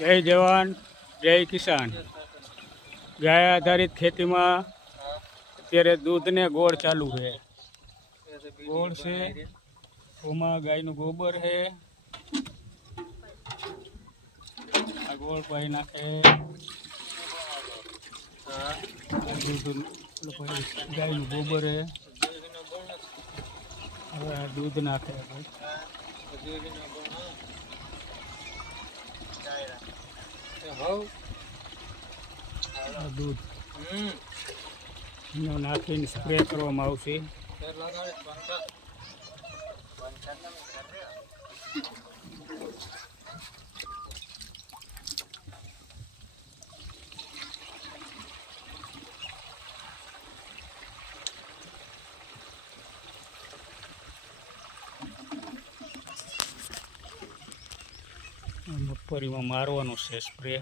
જય જવાન જય કિસાન। ગાય આધારિત ખેતીમાં અત્યારે દૂધ ને ગોળ ચાલુ છે। ગોળ છે, ઓમાં ગાયનું ગોબર છે, આ ગોળ પાઈ નાખે, દૂધ ગાયનું ગોબર છે, હવે આ દૂધ નાખે દૂધ નાખીને સ્પ્રે કરવામાં આવશે। મગફળીમાં મારવાનું છે સ્પ્રે।